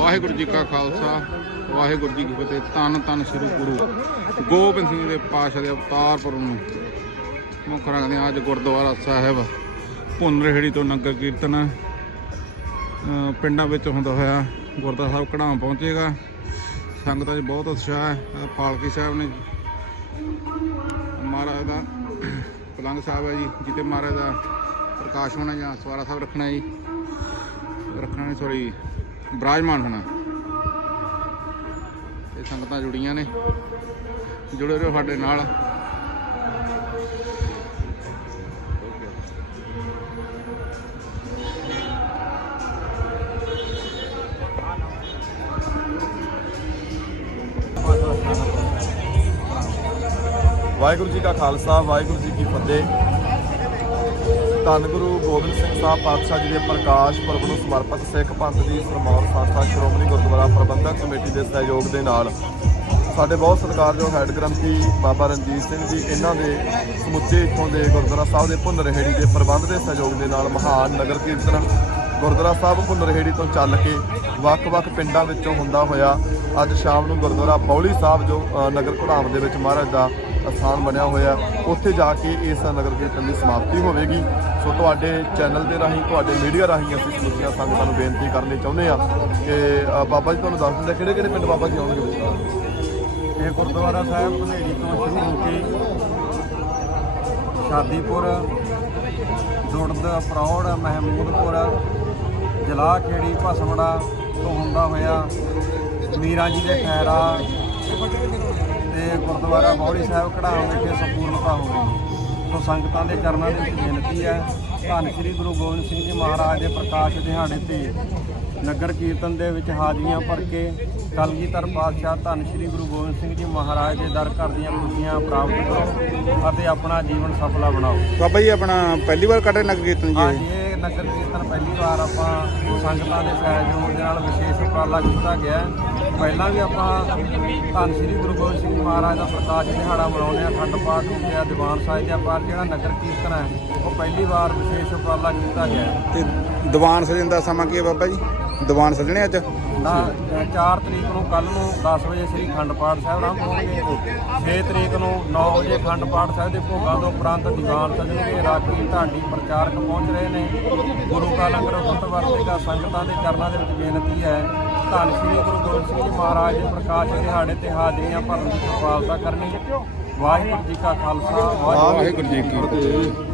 ਵਾਹਿਗੁਰੂ ਜੀ ਕਾ ਖਾਲਸਾ, ਵਾਹਿਗੁਰੂ ਜੀ ਕੀ ਫਤਿਹ। ਤਨ ਤਨ ਸ੍ਰੀ ਗੁਰੂ ਗੋਬਿੰਦ ਸਿੰਘ ਦੇ ਪਾਸ਼ਾ ਦੇ ਅਵਤਾਰ ਪੁਰਬ ਨੂੰ ਮੁੱਖ ਰੱਖਦੇ ਅੱਜ ਗੁਰਦੁਆਰਾ ਸਾਹਿਬ, ਭੁੰਨਰਹੇੜੀ ਤੋਂ ਨਗਰ ਕੀਰਤਨ। ਪਿੰਡਾਂ ਵਿੱਚ ਹੁੰਦਾ ਹੋਇਆ ਗੁਰਦੁਆਰਾ ਸਾਹਿਬ ਕਢਾਮ ਪਹੁੰਚੇਗਾ। ਸੰਗਤਾਂ 'ਚ ਬਹੁਤ ਉਤਸ਼ਾਹ ਹੈ। ਆਹ ਪਾਲਕੀ ਸਾਹਿਬ ਨੇ ਮਹਾਰਾਜ ਦਾ ਪਲੰਗ ਸਾਹਿਬ ਹੈ ਜੀ ਜਿੱਤੇ ਮਹਾਰਾਜ ਦਾ ਪ੍ਰਕਾਸ਼ ਹੋਣਾ ਜਾਂ ਸਵਾਰਾ ਸਾਹਿਬ ਰੱਖਣਾ ਜੀ। ਰੱਖਣਾ ਨਹੀਂ ਸੌਰੀ ਬਰਾਜਮਾਨ ਹੋਣਾ। ਇਹ ਸੰਗਤਾਂ ਜੁੜੀਆਂ ਨੇ। ਜੁੜੇ ਰਹੋ ਸਾਡੇ ਨਾਲ। ਵਾਹਿਗੁਰੂ ਜੀ ਕਾ ਖਾਲਸਾ, ਵਾਹਿਗੁਰੂ ਜੀ ਕੀ ਫਤਿਹ। ਧੰਨ ਗੁਰੂ ਗੋਬਿੰਦ ਸਿੰਘ ਸਾਹਿਬ ਪਾਤਸ਼ਾਹ ਜੀ ਦੇ ਪ੍ਰਕਾਸ਼ ਪੁਰਬ ਨੂੰ ਸਮਰਪਿਤ ਸਿੱਖ ਪੰਥ ਦੀ ਸਰਮੌਰ ਸੰਸਥਾ ਸ਼੍ਰੋਮਣੀ ਗੁਰਦੁਆਰਾ ਪ੍ਰਬੰਧਕ ਕਮੇਟੀ ਦੇ ਸਹਿਯੋਗ ਦੇ ਨਾਲ ਸਾਡੇ ਬਹੁਤ ਸਤਿਕਾਰਯੋਗ ਹੈੱਡ ਗ੍ਰੰਥੀ ਬਾਬਾ ਰਣਜੀਤ ਸਿੰਘ ਜੀ, ਇਹਨਾਂ ਦੇ ਸਮੁੱਚੇ ਇੱਥੋਂ ਦੇ ਗੁਰਦੁਆਰਾ ਸਾਹਿਬ ਦੇ ਭੁੰਨ ਰਹਿੜੀ ਦੇ ਪ੍ਰਬੰਧ ਦੇ ਸਹਿਯੋਗ ਦੇ ਨਾਲ ਮਹਾਨ ਨਗਰ ਕੀਰਤਨ ਗੁਰਦੁਆਰਾ ਸਾਹਿਬ ਭੁੰਨ ਰਹਿੜੀ ਤੋਂ ਚੱਲ ਕੇ ਵੱਖ-ਵੱਖ ਪਿੰਡਾਂ ਵਿੱਚੋਂ ਹੁੰਦਾ ਹੋਇਆ ਅੱਜ ਸ਼ਾਮ ਨੂੰ ਗੁਰਦੁਆਰਾ ਬੌਲੀ ਸਾਹਿਬ ਜੋ ਨਗਰ ਘੁੜਾਮ ਦੇ ਵਿੱਚ ਮਹਾਰਾਜ ਦਾ ਅਸਥਾਨ ਬਣਿਆ ਹੋਇਆ ਉੱਥੇ ਜਾ ਕੇ ਇਸ ਨਗਰ ਕੀਰਤਨ ਦੀ ਸਮਾਪਤੀ ਹੋਵੇਗੀ। ਸੋ ਤੁਹਾਡੇ ਚੈਨਲ ਦੇ ਰਾਹੀਂ, ਤੁਹਾਡੇ ਮੀਡੀਆ ਰਾਹੀਂ ਅਸੀਂ ਸਮੁੱਚੀਆਂ ਸੰਗਤਾਂ ਨੂੰ ਬੇਨਤੀ ਕਰਨੀ ਚਾਹੁੰਦੇ ਹਾਂ ਕਿ ਬਾਬਾ ਜੀ ਤੁਹਾਨੂੰ ਦੱਸ ਦਿੰਦੇ ਕਿਹੜੇ ਕਿਹੜੇ ਪਿੰਡ ਬਾਬਾ ਜੀ ਆਉਣਗੇ ਇਹ ਗੁਰਦੁਆਰਾ ਸਾਹਿਬ ਭਨੇੜੀ ਤੋਂ ਸ਼ੁਰੂ ਹੋ ਕੇ ਸ਼ਾਦੀਪੁਰ ਦੁੜਦ ਪ੍ਰੌੜ, ਮਹਿਮੂਦਪੁਰ ਜਲਾ ਖੇੜੀ ਭਸਵੜਾ ਤੋਂ ਹੁੰਦਾ ਹੋਇਆ, ਮੀਰਾਂ ਜੀ ਦੇ ਠਹਿਰਾ ਤੇ ਗੁਰਦੁਆਰਾ ਬੌੜੀ ਸਾਹਿਬ ਕਢਾਉਣ ਵਿਖੇ ਸੰਪੂਰਨਤਾ ਹੋਵੇਗੀ ਸੋ ਸੰਗਤਾਂ ਦੇ ਚਰਨਾਂ ਦੇ ਵਿੱਚ ਬੇਨਤੀ ਹੈ। ਧੰਨ ਸ੍ਰੀ ਗੁਰੂ ਗੋਬਿੰਦ ਸਿੰਘ ਜੀ ਮਹਾਰਾਜ ਦੇ ਪ੍ਰਕਾਸ਼ ਦਿਹਾੜੇ ਤੇ ਨਗਰ ਕੀਰਤਨ ਦੇ ਵਿੱਚ ਹਾਜ਼ਰੀਆਂ ਭਰ ਕੇ ਕਲਗੀਧਰ ਪਾਤਸ਼ਾਹ ਧੰਨ ਸ੍ਰੀ ਗੁਰੂ ਗੋਬਿੰਦ ਸਿੰਘ ਜੀ ਮਹਾਰਾਜ ਦੇ ਦਰ ਘਰ ਦੀਆਂ ਖੁਸ਼ੀਆਂ ਪ੍ਰਾਪਤ ਕਰੋ ਅਤੇ ਆਪਣਾ ਜੀਵਨ ਸਫਲਾ ਬਣਾਓ। ਬਾਬਾ ਜੀ ਆਪਣਾ ਪਹਿਲੀ ਵਾਰ ਕੱਢੇ ਨਗਰ ਕੀਰਤਨ ਹਾਂ ਜੀ ਨਗਰ ਕੀਰਤਨ ਪਹਿਲੀ ਵਾਰ ਆਪਾਂ ਸੰਗਤਾਂ ਦੇ ਸਹਿਯੋਗ ਦੇ ਨਾਲ ਵਿਸ਼ੇਸ਼ ਉਪਰਾਲਾ ਕੀਤਾ ਗਿਆ ਪਹਿਲਾਂ ਵੀ ਆਪਾਂ ਧੰਨ ਸ੍ਰੀ ਗੁਰੂ ਗੋਬਿੰਦ ਸਿੰਘ ਮਹਾਰਾਜ ਦਾ ਪ੍ਰਕਾਸ਼ ਦਿਹਾੜਾ ਮਨਾਉਂਦੇ ਆ ਅਖੰਡ ਪਾਠ ਹੁੰਦੇ ਆ, ਦੀਵਾਨ ਸਾਹਿਬ ਦੇ ਪਰ ਜਿਹੜਾ ਨਗਰ ਕੀਰਤਨ ਹੈ, ਉਹ ਪਹਿਲੀ ਵਾਰ ਵਿਸ਼ੇਸ਼ ਉਪਰਾਲਾ ਕੀਤਾ ਗਿਆ ਹੈ। ਤੇ ਦੀਵਾਨ ਸਜਣ ਦਾ ਸਮਾਂ ਕੀ ਹੈ ਬਾਬਾ ਜੀ ਦੀਵਾਨ ਸੱਜਣੇ ਅੱਜ? ਤਾਂ 4 ਤਰੀਕ ਨੂੰ ਕੱਲ ਨੂੰ 10 ਵਜੇ ਸ੍ਰੀ ਖੰਡ ਪਾਠ ਸਾਹਿਬ ਆਰੰਭ ਹੋਣਗੇ 6 ਤਰੀਕ ਨੂੰ 9 ਵਜੇ ਖੰਡ ਪਾਠ ਸਾਹਿਬ ਦੇ ਭੋਗਾਂ ਤੋਂ ਉਪਰੰਤ ਦੀਵਾਨ ਸਜਣਗੇ ਰਾਗੀ ਢਾਡੀ ਪ੍ਰਚਾਰਕ ਪਹੁੰਚ ਰਹੇ ਨੇ। ਗੁਰੂ ਕਾ ਲੰਗਰ ਫੁੱਟ ਵਰਤੇਗਾ ਸੰਗਤਾਂ ਦੇ ਚਰਨਾਂ ਦੇ ਵਿੱਚ ਬੇਨਤੀ ਹੈ। ਧੰਨ ਸ੍ਰੀ ਗੁਰੂ ਗੋਬਿੰਦ ਸਿੰਘ ਜੀ ਮਹਾਰਾਜ ਦੇ ਪ੍ਰਕਾਸ਼ ਦਿਹਾੜੇ ਤੇ ਹਾਜ਼ਰੀਆਂ ਭਰਨ ਦੀ ਕਿਰਪਾਲਤਾ ਕਰਨੀ। ਵਾਹਿਗੁਰੂ ਜੀ ਕਾ ਖਾਲਸਾ ਵਾਹਿਗੁਰੂ ਵਾਹਿਗੁਰੂ ਜੀ ਕੀ ਫਤਿਹ।